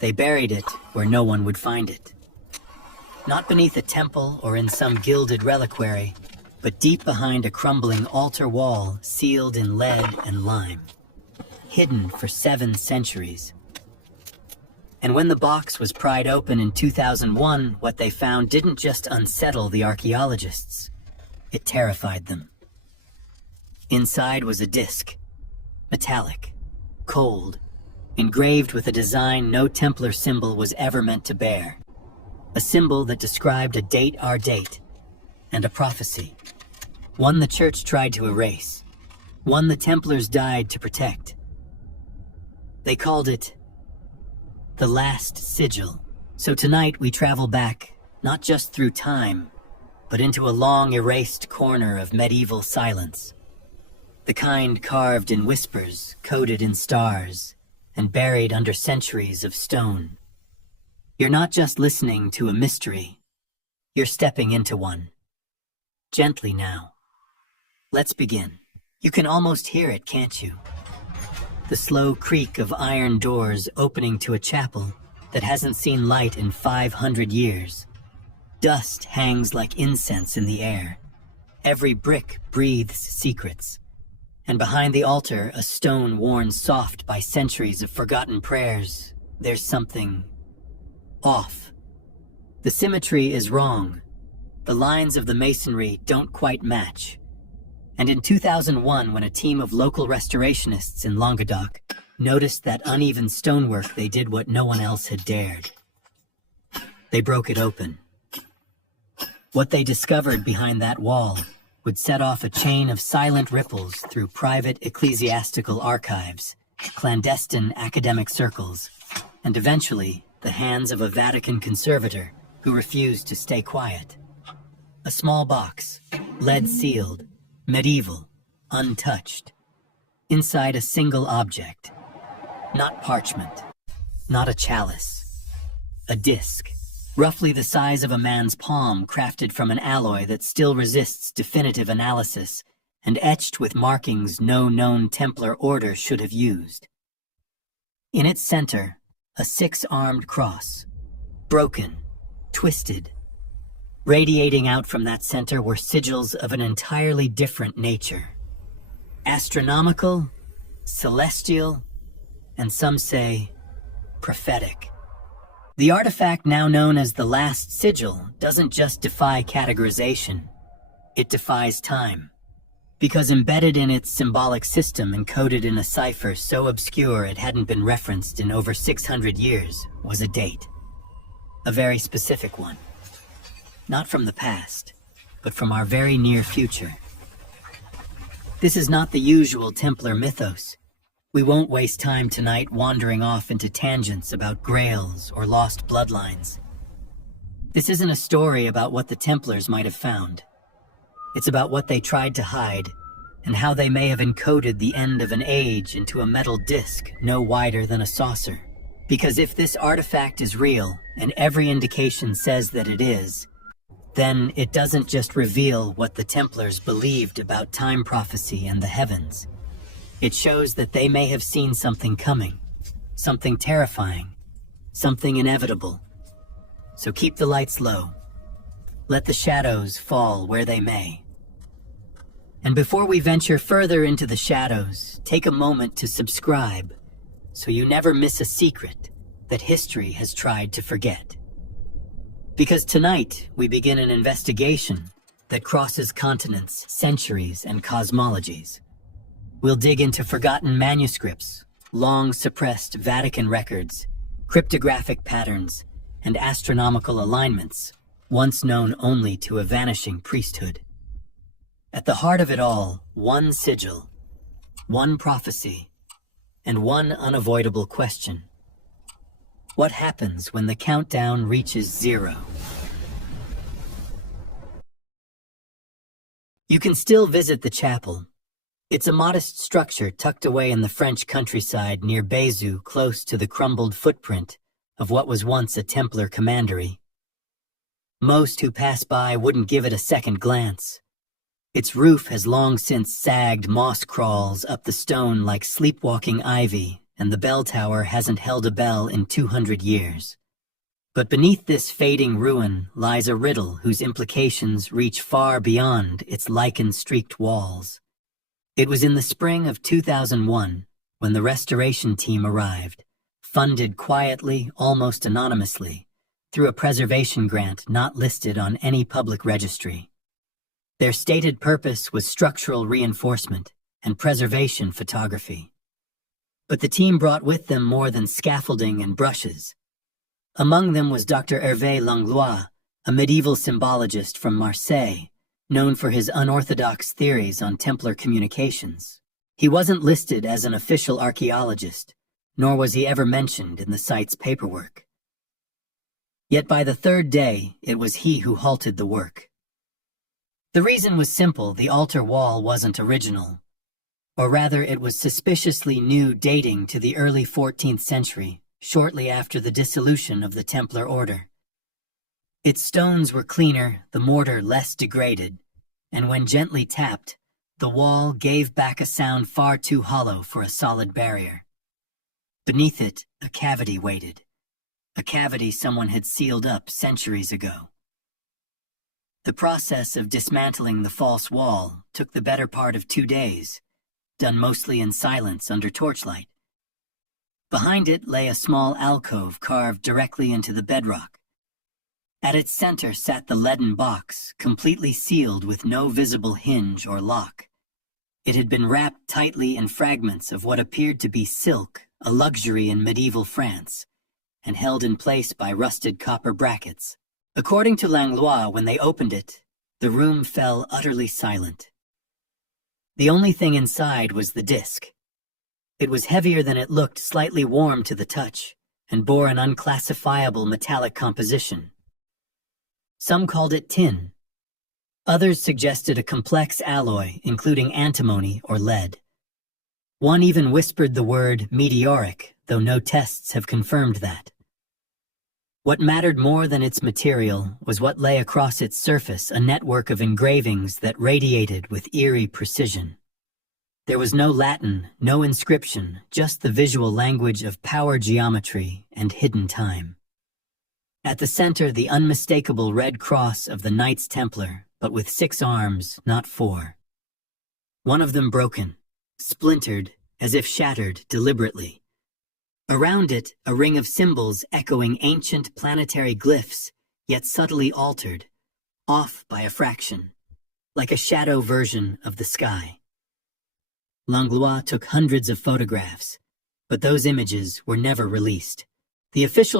They buried it where no one would find it. Not beneath a temple or in some gilded reliquary, but deep behind a crumbling altar wall sealed in lead and lime, hidden for 7 centuries. And when the box was pried open in 2001, what they found didn't just unsettle the archaeologists, it terrified them. Inside was a disc, metallic, cold, engraved with a design no Templar symbol was ever meant to bear. A symbol that described a date our date, and a prophecy. One the Church tried to erase, one the Templars died to protect. They called it the Last Sigil. So tonight we travel back, not just through time, but into a long erased corner of medieval silence. The kind carved in whispers, coded in stars, and buried under centuries of stone. You're not just listening to a mystery, you're stepping into one. Gently now. Let's begin. You can almost hear it, can't you? The slow creak of iron doors opening to a chapel that hasn't seen light in 500 years. Dust hangs like incense in the air. Every brick breathes secrets. And behind the altar, a stone worn soft by centuries of forgotten prayers, there's something off. The symmetry is wrong. The lines of the masonry don't quite match. And in 2001, when a team of local restorationists in Languedoc noticed that uneven stonework, they did what no one else had dared. They broke it open. What they discovered behind that wall would set off a chain of silent ripples through private ecclesiastical archives, clandestine academic circles, and eventually the hands of a Vatican conservator who refused to stay quiet. A small box, lead-sealed, medieval, untouched. Inside a single object. Not parchment, not a chalice. A disc, roughly the size of a man's palm, crafted from an alloy that still resists definitive analysis and etched with markings no known Templar order should have used. In its center, a 6-armed cross, broken, twisted. Radiating out from that center were sigils of an entirely different nature. Astronomical, celestial, and some say, prophetic. The artifact now known as the Last Sigil doesn't just defy categorization, it defies time. Because embedded in its symbolic system, encoded in a cipher so obscure it hadn't been referenced in over 600 years, was a date. A very specific one. Not from the past, but from our very near future. This is not the usual Templar mythos. We won't waste time tonight wandering off into tangents about grails or lost bloodlines. This isn't a story about what the Templars might have found. It's about what they tried to hide, and how they may have encoded the end of an age into a metal disc no wider than a saucer. Because if this artifact is real, and every indication says that it is, then it doesn't just reveal what the Templars believed about time prophecy and the heavens. It shows that they may have seen something coming, something terrifying, something inevitable. So keep the lights low. Let the shadows fall where they may. And before we venture further into the shadows, take a moment to subscribe so you never miss a secret that history has tried to forget. Because tonight we begin an investigation that crosses continents, centuries, and cosmologies. We'll dig into forgotten manuscripts, long-suppressed Vatican records, cryptographic patterns, and astronomical alignments, once known only to a vanishing priesthood. At the heart of it all, one sigil, one prophecy, and one unavoidable question. What happens when the countdown reaches 0? You can still visit the chapel. It's a modest structure tucked away in the French countryside near Bézieux, close to the crumbled footprint of what was once a Templar commandery. Most who pass by wouldn't give it a second glance. Its roof has long since sagged moss crawls up the stone like sleepwalking ivy and the bell tower hasn't held a bell in 200 years. But beneath this fading ruin lies a riddle whose implications reach far beyond its lichen-streaked walls. It was in the spring of 2001 when the restoration team arrived, funded quietly, almost anonymously, through a preservation grant not listed on any public registry. Their stated purpose was structural reinforcement and preservation photography. But the team brought with them more than scaffolding and brushes. Among them was Dr. Hervé Langlois, a medieval symbologist from Marseille, known for his unorthodox theories on Templar communications. He wasn't listed as an official archaeologist, nor was he ever mentioned in the site's paperwork. Yet by the third day, it was he who halted the work. The reason was simple: the altar wall wasn't original. Or rather, it was suspiciously new, dating to the early 14th century, shortly after the dissolution of the Templar order. Its stones were cleaner, the mortar less degraded, and when gently tapped, the wall gave back a sound far too hollow for a solid barrier. Beneath it, a cavity waited. A cavity someone had sealed up centuries ago. The process of dismantling the false wall took the better part of 2 days, done mostly in silence under torchlight. Behind it lay a small alcove carved directly into the bedrock. At its center sat the leaden box, completely sealed with no visible hinge or lock. It had been wrapped tightly in fragments of what appeared to be silk, a luxury in medieval France, and held in place by rusted copper brackets. According to Langlois, when they opened it, the room fell utterly silent. The only thing inside was the disc. It was heavier than it looked, slightly warm to the touch, and bore an unclassifiable metallic composition. Some called it tin. Others suggested a complex alloy, including antimony or lead. One even whispered the word meteoric, though no tests have confirmed that. What mattered more than its material was what lay across its surface, a network of engravings that radiated with eerie precision. There was no Latin, no inscription, just the visual language of power geometry and hidden time. At the center, the unmistakable red cross of the Knights Templar, but with 6 arms, not 4. One of them broken, splintered, as if shattered deliberately. Around it, a ring of symbols echoing ancient planetary glyphs, yet subtly altered, off by a fraction, like a shadow version of the sky. Langlois took hundreds of photographs, but those images were never released. The official